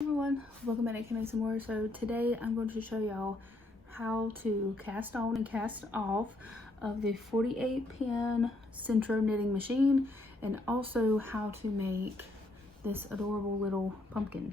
Everyone, welcome back to some more. So today I'm going to show y'all how to cast on and cast off of the 48 pin Sentro knitting machine, and also how to make this adorable little pumpkin.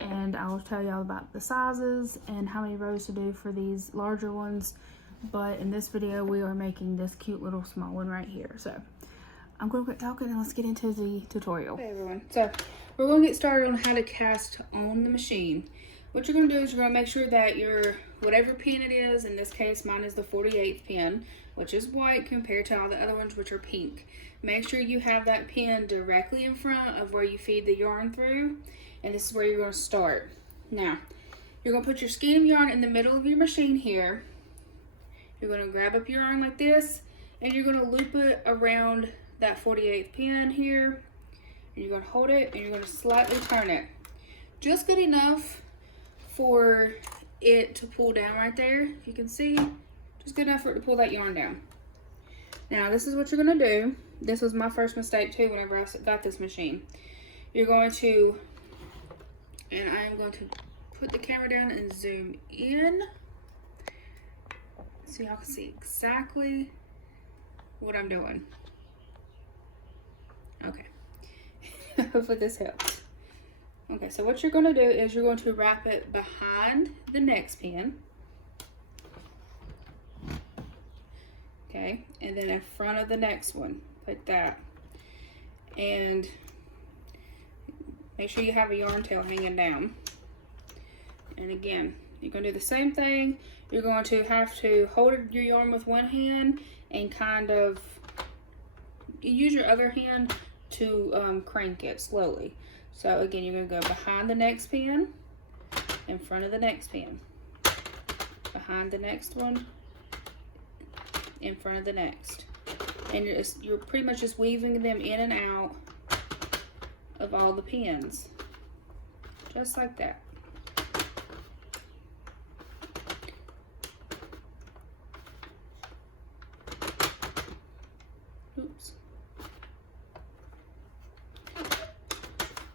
And I'll tell y'all about the sizes and how many rows to do for these larger ones, but in this video we are making this cute little small one right here. So I'm going to quit talking and let's get into the tutorial. Hey everyone, so we're going to get started on how to cast on the machine. What you're going to do is you're going to make sure that your whatever pin it is, in this case mine is the 48th pin, which is white compared to all the other ones which are pink. Make sure you have that pin directly in front of where you feed the yarn through, and this is where you're going to start. Now, you're going to put your skein of yarn in the middle of your machine here. You're going to grab up your yarn like this, and you're going to loop it around that 48th pin here, and you're going to hold it and you're going to slightly turn it just good enough for it to pull down right there. If you can see, just good enough for it to pull that yarn down. Now this is what you're going to do. This was my first mistake too whenever I got this machine. You're going to, and I am going to put the camera down and zoom in so y'all can see exactly what I'm doing. Okay, hopefully this helps. Okay, so what you're going to do is you're going to wrap it behind the next pin. Okay, and then in front of the next one, like that. And make sure you have a yarn tail hanging down. And again, you're going to do the same thing. You're going to have to hold your yarn with one hand and kind of use your other hand to crank it slowly. So again, you're going to go behind the next pin, in front of the next pin, behind the next one, in front of the next, and you're pretty much just weaving them in and out of all the pins, just like that. Oops.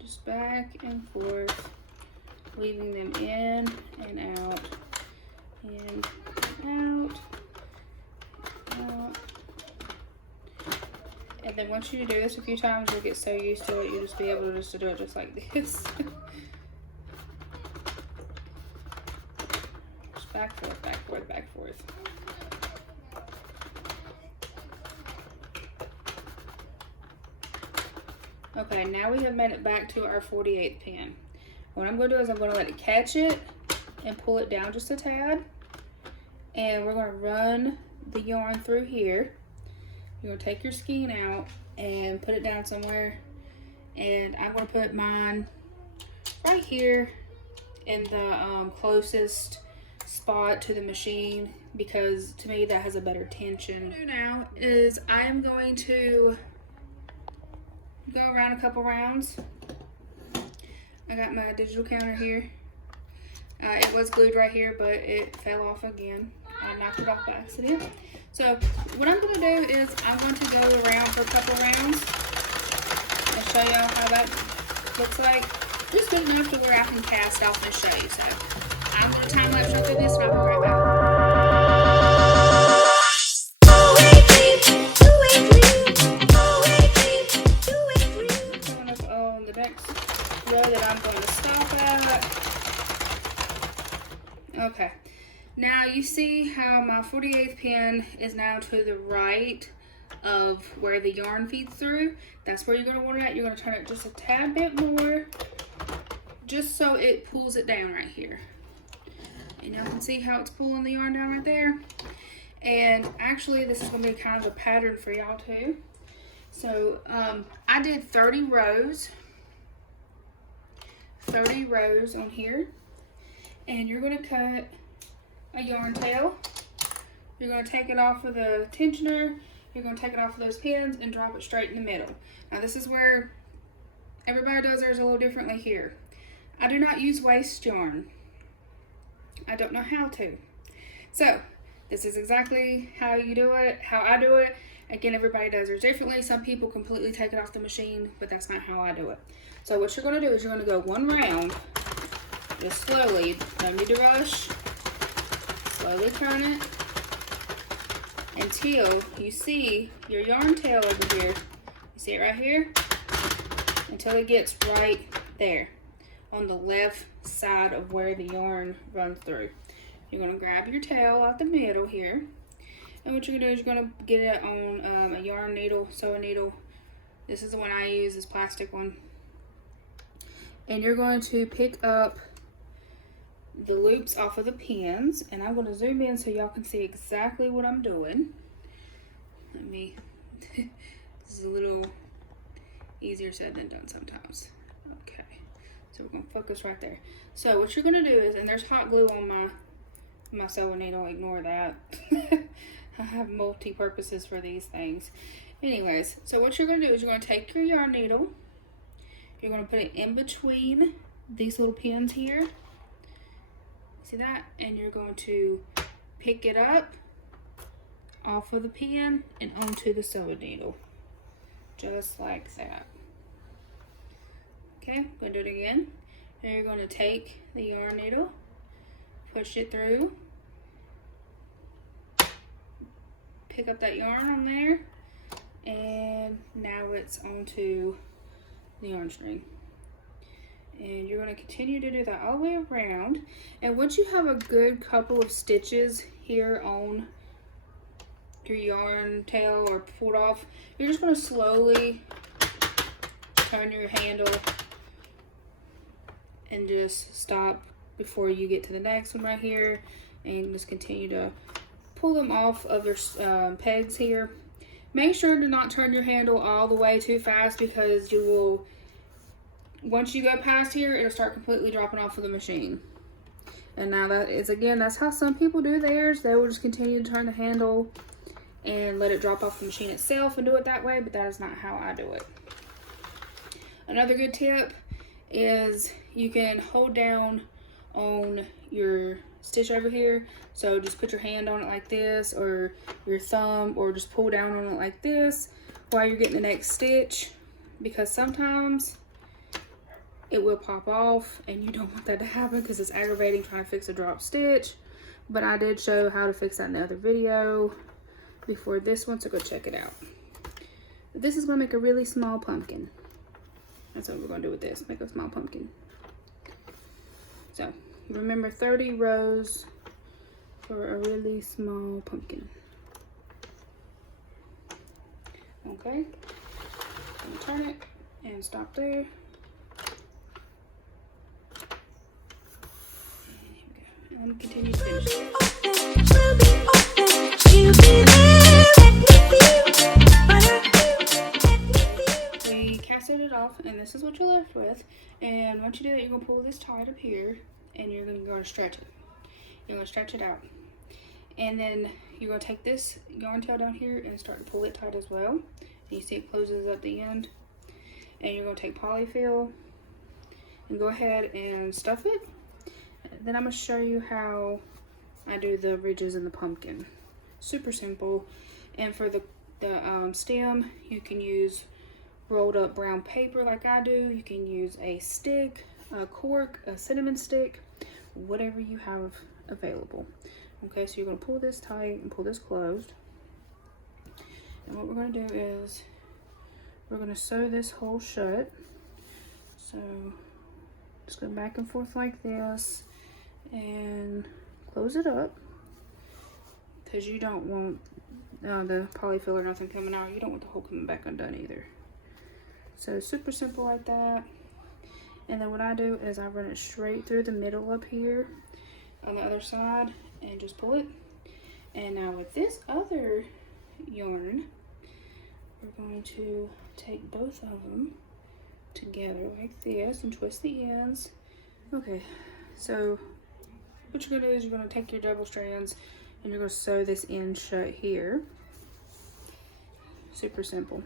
Just back and forth, weaving them in and out, in and out. And then once you do this a few times, you'll get so used to it, you'll just be able to do it just like this. Just back, forth, back, forth, back, forth. Okay, now we have made it back to our 48th pin. What I'm going to do is I'm going to let it catch it and pull it down just a tad. And we're going to run the yarn through here. You're going to take your skein out and put it down somewhere. And I'm going to put mine right here in the closest spot to the machine, because to me that has a better tension. What I'm going to do now is I am going to go around a couple rounds. I got my digital counter here. It was glued right here, but it fell off again. I knocked it off by accident. So what I'm going to do is I'm going to go around for a couple rounds and show y'all how that looks like. Just good enough to where I can cast off and show you. So I'm going to time lapse through this and I'll be right back. That I'm going to stop at. Okay, now you see how my 48th pin is now to the right of where the yarn feeds through. That's where you're going to want it at. You're going to turn it just a tad bit more, just so it pulls it down right here. And y'all can see how it's pulling the yarn down right there. And actually this is going to be kind of a pattern for y'all too. So I did 30 rows on here, and you're going to cut a yarn tail. You're going to take it off of the tensioner, you're going to take it off of those pins and drop it straight in the middle. Now this is where everybody does theirs a little differently here. I do not use waste yarn. I don't know how to. So this is exactly how you do it, how I do it, Again, everybody does theirs differently. Some people completely take it off the machine, but that's not how I do it. So what you're going to do is you're going to go one round, just slowly. Don't need to rush. Slowly turn it until you see your yarn tail over here. You see it right here? Until it gets right there on the left side of where the yarn runs through. You're going to grab your tail out the middle here. And what you're going to do is you're going to get it on a yarn needle, sewing needle. This is the one I use, this plastic one. And you're going to pick up the loops off of the pins. And I'm going to zoom in so y'all can see exactly what I'm doing. Let me, this is a little easier said than done sometimes. Okay, so we're going to focus right there. So what you're going to do is, and there's hot glue on my sewing needle, ignore that. I have multi-purposes for these things. Anyways, so what you're going to do is you're going to take your yarn needle, you're going to put it in between these little pins here. See that? And you're going to pick it up off of the pin and onto the sewing needle. Just like that. Okay, I'm going to do it again. And you're going to take the yarn needle, push it through, pick up that yarn on there, and now it's onto the yarn string. And you're going to continue to do that all the way around. And once you have a good couple of stitches here on your yarn tail or pulled off, you're just going to slowly turn your handle and just stop before you get to the next one right here, and just continue to pull them off of your pegs here. Make sure to not turn your handle all the way too fast, because you will, once you go past here, it'll start completely dropping off of the machine. And now that is, again, that's how some people do theirs. They will just continue to turn the handle and let it drop off the machine itself and do it that way, but that is not how I do it. Another good tip is you can hold down on your stitch over here. So just put your hand on it like this, or your thumb, or just pull down on it like this while you're getting the next stitch, because sometimes it will pop off and you don't want that to happen because it's aggravating trying to fix a drop stitch. But I did show how to fix that in the other video before this one, so go check it out. This is going to make a really small pumpkin. That's what we're going to do with this, make a small pumpkin. So remember, 30 rows for a really small pumpkin. Okay, I'm gonna turn it and stop there. And I'm gonna continue to finish it. We casted it off, and this is what you're left with. And once you do that, you're gonna pull this tight up here, and you're gonna go and stretch it. You're gonna stretch it out, and then you're gonna take this yarn tail down here and start to pull it tight as well. And you see it closes at the end. And you're gonna take polyfill and go ahead and stuff it. Then I'm gonna show you how I do the ridges in the pumpkin. Super simple. And for the stem, you can use rolled up brown paper like I do. You can use a stick, a cork, a cinnamon stick, whatever you have available. Okay, so you're gonna pull this tight and pull this closed. And what we're gonna do is we're gonna sew this hole shut. So just go back and forth like this and close it up, because you don't want the polyfill or nothing coming out. You don't want the hole coming back undone either. So super simple like that. And then what I do is I run it straight through the middle up here on the other side and just pull it. And now with this other yarn, we're going to take both of them together like this and twist the ends. Okay, so what you're gonna do is you're gonna take your double strands and you're gonna sew this end shut here. Super simple.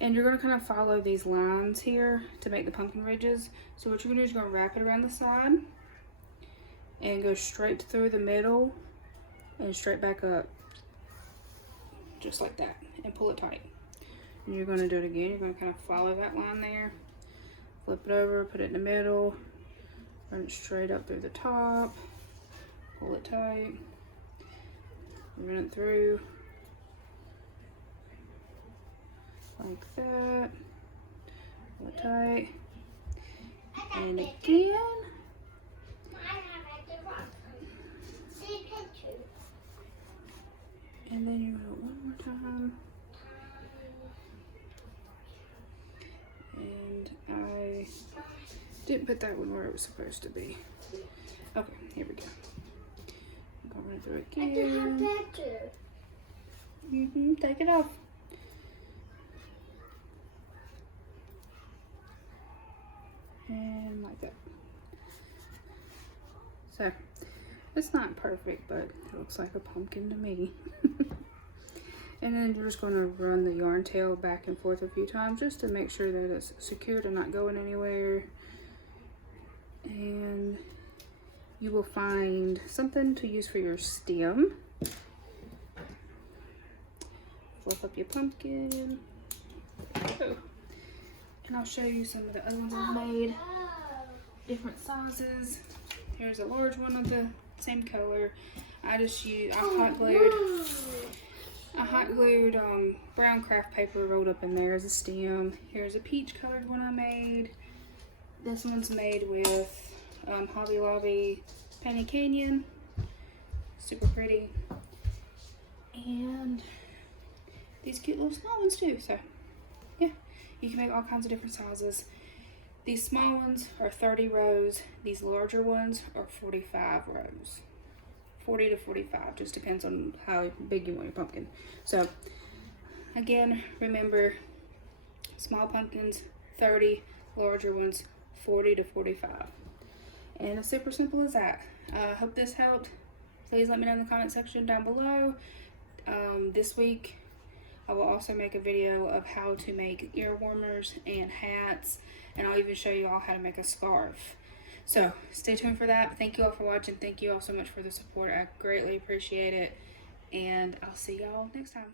And you're gonna kind of follow these lines here to make the pumpkin ridges. So what you're gonna do is you're gonna wrap it around the side and go straight through the middle and straight back up. just like that, and pull it tight. And you're going to do it again. You're going to kind of follow that line there, flip it over, put it in the middle, run it straight up through the top, pull it tight, run it through like that, pull it tight, and again. And then you do it one more time. And I didn't put that one where it was supposed to be. Okay, here we go. I'm gonna run it through again. Take it off. And like that. So, it's not perfect, but it looks like a pumpkin to me. And then you're just going to run the yarn tail back and forth a few times just to make sure that it's secured and not going anywhere. And you will find something to use for your stem. Flip up your pumpkin. Oh. And I'll show you some of the other ones I've made. Different sizes. Here's a large one of the same color. I hot glued brown craft paper rolled up in there as a stem. Here's a peach colored one I made. This one's made with Hobby Lobby Penny Canyon. Super pretty. And these cute little small ones too. So yeah, you can make all kinds of different sizes. These small ones are 30 rows. These larger ones are 45 rows. 40 to 45, just depends on how big you want your pumpkin. So again, remember, small pumpkins 30, larger ones 40 to 45. And it's super simple as that. I hope this helped. Please let me know in the comment section down below. This week I will also make a video of how to make ear warmers and hats, and I'll even show you all how to make a scarf. So stay tuned for that. Thank you all for watching. Thank you all so much for the support. I greatly appreciate it. And I'll see y'all next time.